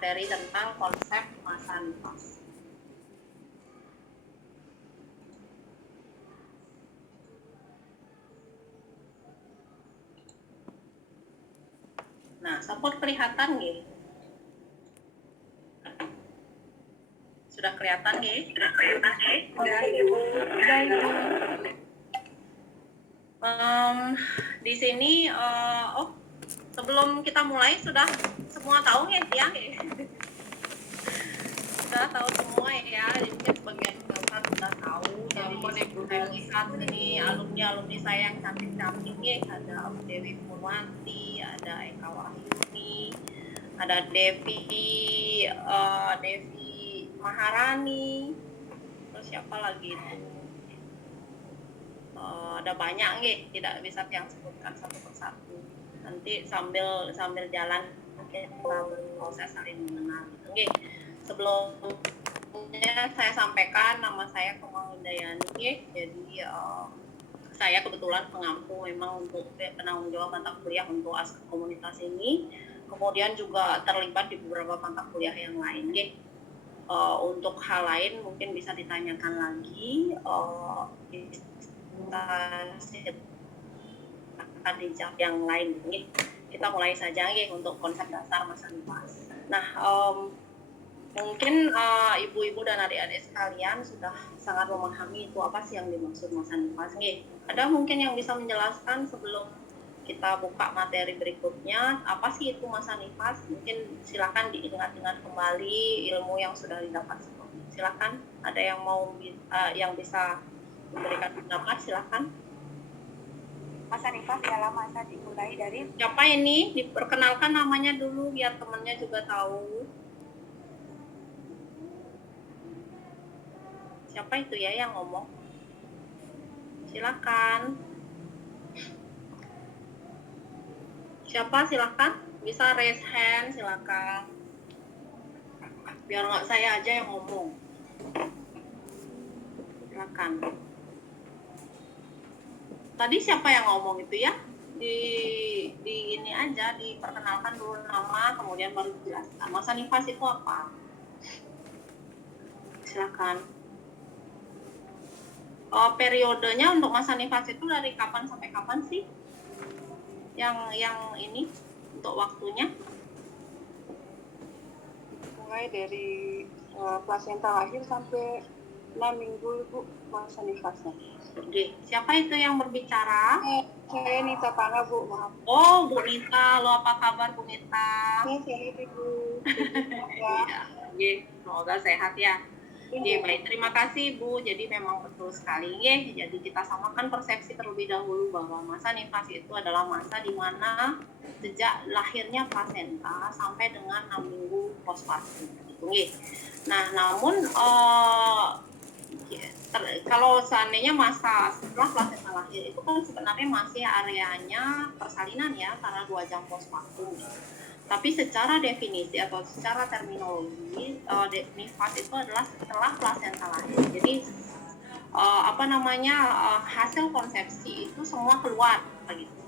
materi tentang konsep masa nifas. Nah, sampun kelihatan nggih? Sudah kelihatan nggih? Udah, Ibu. Di sini, sebelum kita mulai sudah semua tahu nggih ya? Sudah tahu semua ya, jadi mungkin sebagian besar sudah tahu. Jadi saya lihat ini alumni saya yang cantik-cantik ya, ada Dewi Purwanti, ada Eka Wahyuni, ada Devi Maharani, terus siapa lagi itu? Ada banyak nih, tidak bisa yang sebutkan satu persatu. Nanti sambil jalan kita berproses saling mengenal gitu. Sebelumnya saya sampaikan nama saya Kemang Dayani. Jadi saya kebetulan pengampu memang untuk penanggung jawab mata kuliah untuk aspek komunitas ini. Kemudian juga terlibat di beberapa mata kuliah yang lain. Untuk hal lain mungkin bisa ditanyakan lagi. Akan dijawab yang lain nih. Kita mulai saja nih untuk konsep dasar masa nifas. Nah, mungkin ibu-ibu dan adik-adik sekalian sudah sangat memahami itu apa sih yang dimaksud masa nifas nih. Ada mungkin yang bisa menjelaskan sebelum kita buka materi berikutnya, apa sih itu masa nifas? Mungkin silakan diingat-ingat kembali ilmu yang sudah didapat sebelumnya. Silakan, ada yang mau yang bisa memberikan pendapat, silakan. Masa nifas adalah masa dimulai dari... Siapa ini? Diperkenalkan namanya dulu biar temannya juga tahu. Siapa itu ya yang ngomong? Silakan. Siapa? Silakan. Bisa raise hand, silakan. Biar nggak saya aja yang ngomong. Silakan. Tadi siapa yang ngomong itu ya? Di ini aja, diperkenalkan dulu nama, kemudian baru dijelaskan. Masa nifas itu apa? Silakan. Periodenya untuk masa nifas itu dari kapan sampai kapan sih? Yang ini untuk waktunya? Mulai dari plasenta lahir sampai 6 minggu Ibu masa nifasnya. Oke, siapa itu yang berbicara? Saya Nita Panga, Bu. Maaf. Oh, Bu Nita. Lo apa kabar, Bu Nita? Sehat, Ibu. Iya, semoga sehat ya. Oke, baik. Terima kasih, Bu. Jadi memang betul sekali ya. Jadi kita samakan persepsi terlebih dahulu bahwa masa nifas itu adalah masa di mana sejak lahirnya plasenta sampai dengan 6 minggu postpartum. Gitu, nah, namun kalau seandainya masa setelah plasenta lahir itu kan sebenarnya masih areanya persalinan ya, karena 2 jam postpartum. Tapi secara definisi atau secara terminologi, nifas itu adalah setelah plasenta lahir. Jadi hasil konsepsi itu semua keluar begitu.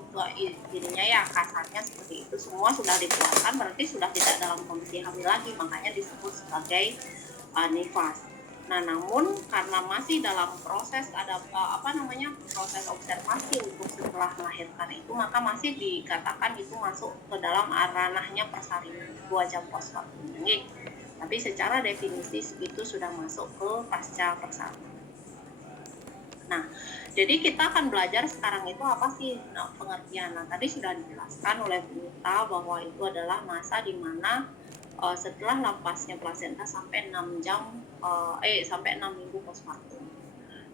Intinya ya kasarnya seperti itu, semua sudah dikeluarkan, berarti sudah tidak dalam kondisi hamil lagi, makanya disebut sebagai nifas. Nah, namun karena masih dalam proses proses observasi untuk setelah melahirkan itu, maka masih dikatakan itu masuk ke dalam ranahnya persalinan 2 jam postpartum. Tapi secara definisi itu sudah masuk ke pasca persalinan. Nah, jadi kita akan belajar sekarang itu apa sih pengertian. Nah, tadi sudah dijelaskan oleh Bu Nita bahwa itu adalah masa di mana setelah lepasnya plasenta sampai 6 minggu postpartum.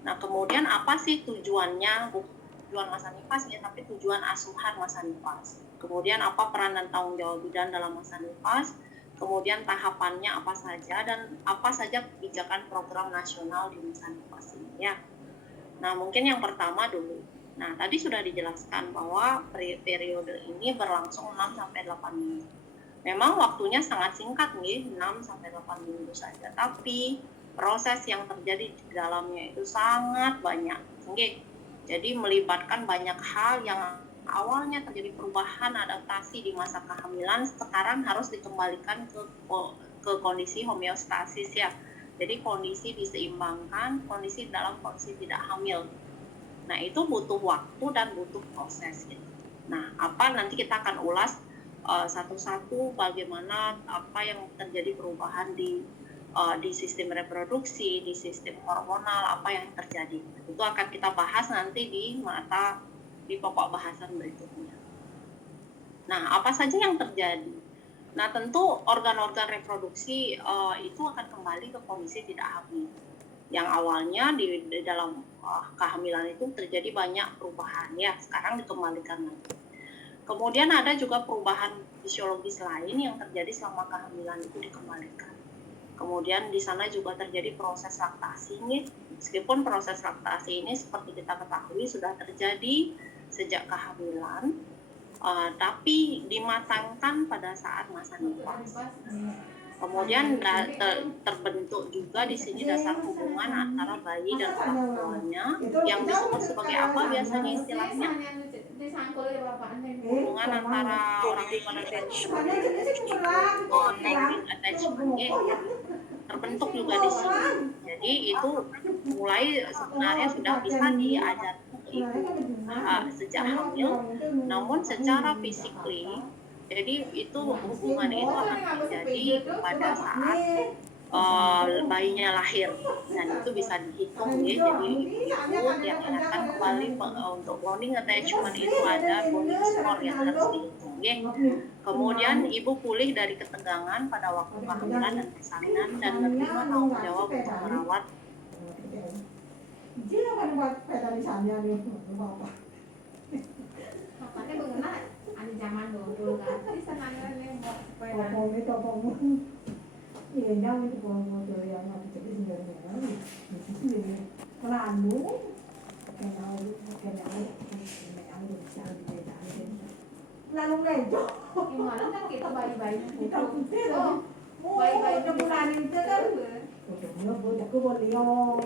Nah, kemudian apa sih tujuannya? Tujuan masa nifas ya, tapi tujuan asuhan masa nifas. Kemudian apa peran dan tanggung jawab bidan dalam masa nifas? Kemudian tahapannya apa saja dan apa saja kebijakan program nasional di masa nifas ini ya. Nah, mungkin yang pertama dulu. Nah, tadi sudah dijelaskan bahwa periode ini berlangsung 6 sampai 8 minggu. Memang waktunya sangat singkat nih, 6 sampai 8 minggu saja, tapi proses yang terjadi di dalamnya itu sangat banyak. Jadi melibatkan banyak hal yang awalnya terjadi perubahan adaptasi di masa kehamilan sekarang harus dikembalikan ke kondisi homeostasis ya. Jadi kondisi diseimbangkan, kondisi dalam kondisi tidak hamil. Nah, itu butuh waktu dan butuh proses gitu. Nah, apa nanti kita akan ulas satu-satu bagaimana apa yang terjadi perubahan di sistem reproduksi, di sistem hormonal, apa yang terjadi. Itu akan kita bahas nanti di pokok bahasan berikutnya. Nah, apa saja yang terjadi? Nah, tentu organ-organ reproduksi itu akan kembali ke kondisi tidak hamil. Yang awalnya di dalam kehamilan itu terjadi banyak perubahan ya, sekarang dikembalikan lagi. Kemudian ada juga perubahan fisiologis lain yang terjadi selama kehamilan itu dikembalikan. Kemudian di sana juga terjadi proses laktasi nih. Meskipun proses laktasi ini seperti kita ketahui sudah terjadi sejak kehamilan, tapi dimatangkan pada saat masa nifas. Kemudian terbentuk juga di sini dasar hubungan antara bayi dan orang tuanya yang disebut sebagai apa biasanya istilahnya? Hubungan antara orang tua dan bonding attachment terbentuk juga di sini. Jadi itu mulai sebenarnya sudah bisa diajarkan ke ibu sejak hamil, namun secara fisikly jadi itu hubungan itu akan terjadi pada saat bayinya lahir dan itu bisa dihitung ya. Jadi ibu yang ingatkan kembali untuk bonding attachment itu ada bonding score yang harus dihitung ya. Kemudian ibu pulih dari ketegangan pada waktu kehamilan dan persalinan dan menerima tanggung jawab untuk merawat. Bapaknya mengenal ada zaman dulu kan, di sana yang mau sepeda. Iya, jangan itu kalau yang mati jadi sebenarnya. Kalau lalu lejo. Gimana kan kita bayi-bayi Kita putih oh, bayi-bayi itu bulan itu kan. Aku boleh liong.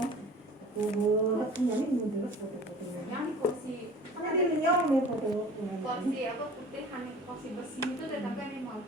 Aku nyari mundur foto-foto. yang di kursi Ada liong nih foto. kursi apa putih hanya kursi besi itu tetap kan yang mau